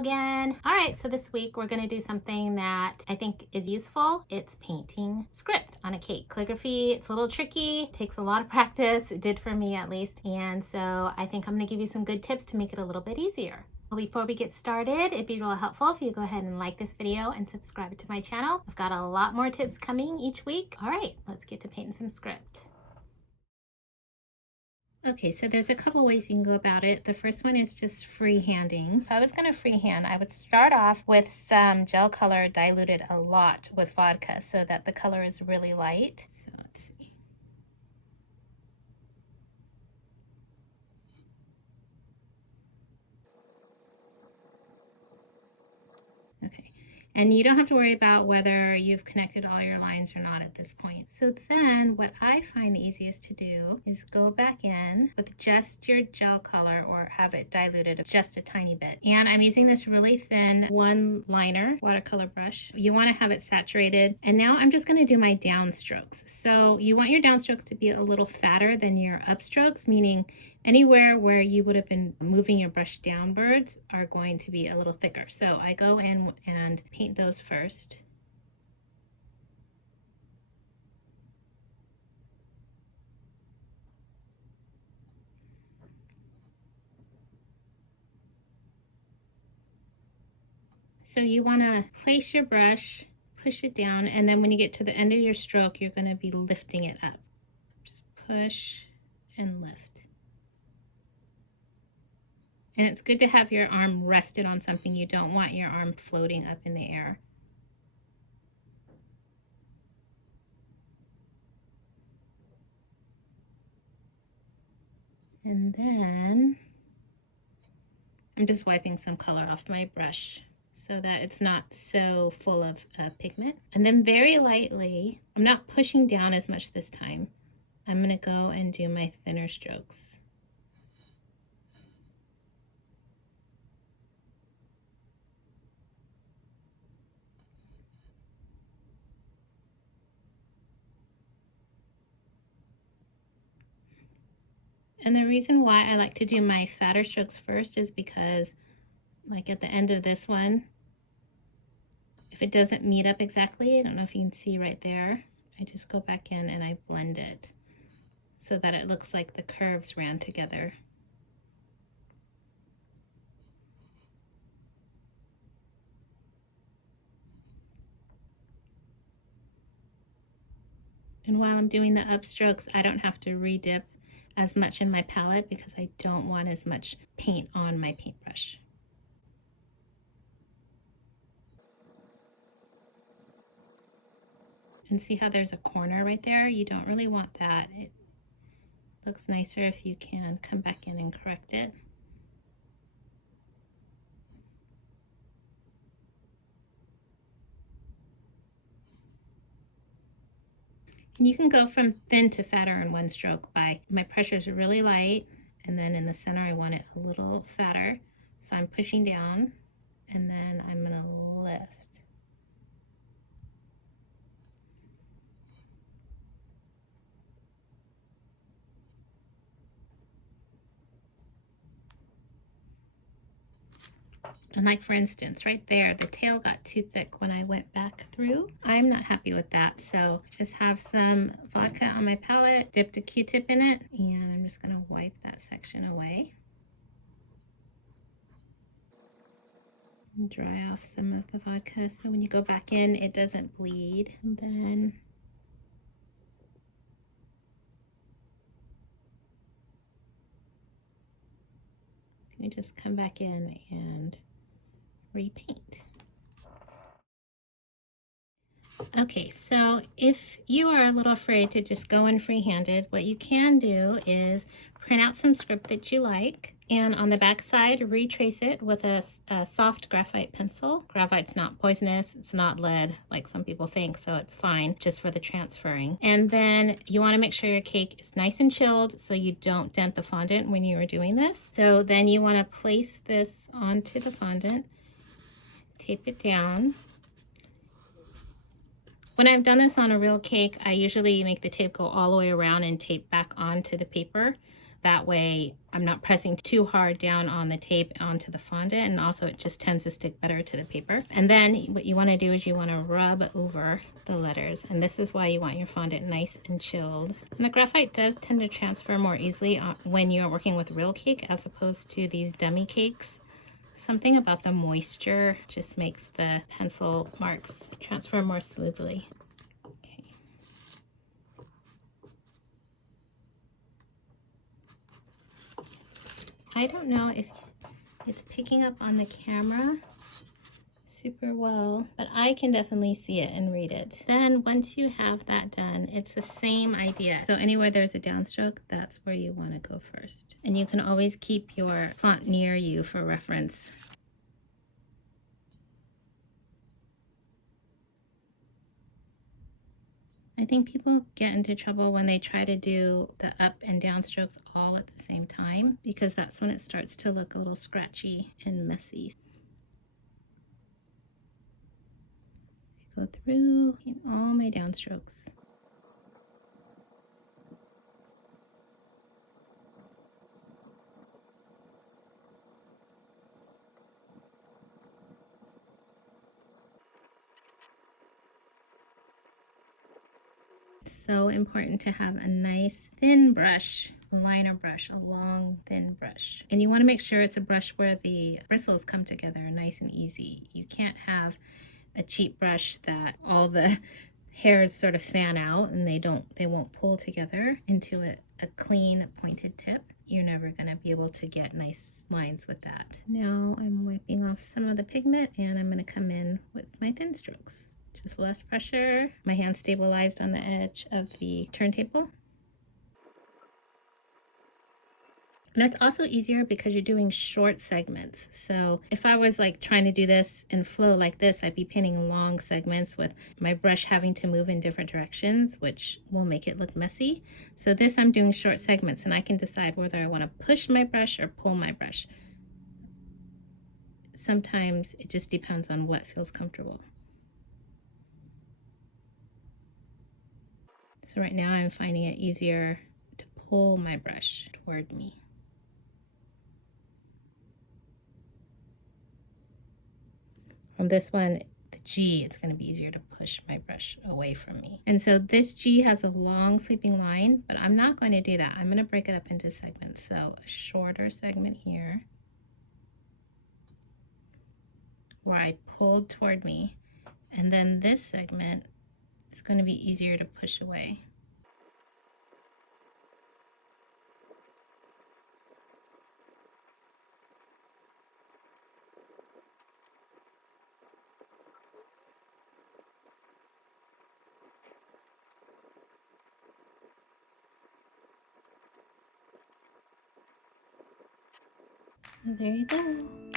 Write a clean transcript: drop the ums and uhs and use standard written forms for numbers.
again. All right, so this week we're gonna do something that I think is useful. It's painting script on a cake. Calligraphy, it's a little tricky, takes a lot of practice. It did for me at least. And so I think I'm gonna give you some good tips to make it a little bit easier. Before we get started, it'd be real helpful if you go ahead and like this video and subscribe to my channel. I've got a lot more tips coming each week. All right, let's get to painting some script. Okay, so there's a couple ways you can go about it. The first one is just freehanding. If I was gonna freehand, I would start off with some gel color diluted a lot with vodka so that the color is really light. So let's see. Okay, and you don't have to worry about whether you've connected all your lines or not at this point. So then what I find the easiest to do is go back in with just your gel color or have it diluted just a tiny bit. And I'm using this really thin one liner watercolor brush. You want to have it saturated. And now I'm just going to do my downstrokes. So you want your downstrokes to be a little fatter than your upstrokes, meaning anywhere where you would have been moving your brush downwards are going to be a little thicker. So I go in and paint those first. So you want to place your brush, push it down, and then when you get to the end of your stroke, you're going to be lifting it up. Just push and lift. And it's good to have your arm rested on something. You don't want your arm floating up in the air. And then I'm just wiping some color off my brush so that it's not so full of pigment. And then very lightly, I'm not pushing down as much this time. I'm going to go and do my thinner strokes. And the reason why I like to do my fatter strokes first is because, like at the end of this one, if it doesn't meet up exactly, I don't know if you can see right there, I just go back in and I blend it so that it looks like the curves ran together. And while I'm doing the upstrokes, I don't have to re-dip as much in my palette because I don't want as much paint on my paintbrush. And see how there's a corner right there? You don't really want that. It looks nicer if you can come back in and correct it. And you can go from thin to fatter in one stroke by, my pressure is really light, and then in the center I want it a little fatter. So I'm pushing down, and then I'm going to lift. And like for instance, right there, the tail got too thick when I went back through. I'm not happy with that. So just have some vodka on my palette, dipped a Q-tip in it, and I'm just gonna wipe that section away. And dry off some of the vodka so when you go back in, it doesn't bleed. And then you just come back in and repaint. Okay, so if you are a little afraid to just go in free-handed, what you can do is print out some script that you like, and on the back side, retrace it with a soft graphite pencil. Graphite's not poisonous, it's not lead like some people think, so it's fine just for the transferring. And then you want to make sure your cake is nice and chilled so you don't dent the fondant when you are doing this. So then you want to place this onto the fondant, tape it down. When I've done this on a real cake, I usually make the tape go all the way around and tape back onto the paper. That way I'm not pressing too hard down on the tape onto the fondant, and also it just tends to stick better to the paper. And then what you want to do is you want to rub over the letters, and this is why you want your fondant nice and chilled. And the graphite does tend to transfer more easily when you're working with real cake as opposed to these dummy cakes. Something about the moisture just makes the pencil marks transfer more smoothly. Okay. I don't know if it's picking up on the camera super well, but I can definitely see it and read it. Then once you have that done, it's the same idea. So anywhere there's a downstroke, that's where you want to go first. And you can always keep your font near you for reference. I think people get into trouble when they try to do the up and down strokes all at the same time, because that's when it starts to look a little scratchy and messy. I go through all my downstrokes. It's so important to have a nice thin brush, a liner brush, a long thin brush. And you want to make sure it's a brush where the bristles come together nice and easy. You can't have a cheap brush that all the hairs sort of fan out and they won't pull together into a clean pointed tip. You're never going to be able to get nice lines with that. Now I'm wiping off some of the pigment, and I'm going to come in with my thin strokes. Just less pressure. My hand stabilized on the edge of the turntable. And it's also easier because you're doing short segments. So if I was like trying to do this and flow like this, I'd be painting long segments with my brush having to move in different directions, which will make it look messy. So this, I'm doing short segments, and I can decide whether I want to push my brush or pull my brush. Sometimes it just depends on what feels comfortable. So right now I'm finding it easier to pull my brush toward me. From this one, the G, it's going to be easier to push my brush away from me. And so this G has a long sweeping line, but I'm not going to do that. I'm going to break it up into segments. So a shorter segment here where I pulled toward me, and then this segment is going to be easier to push away. And there you go.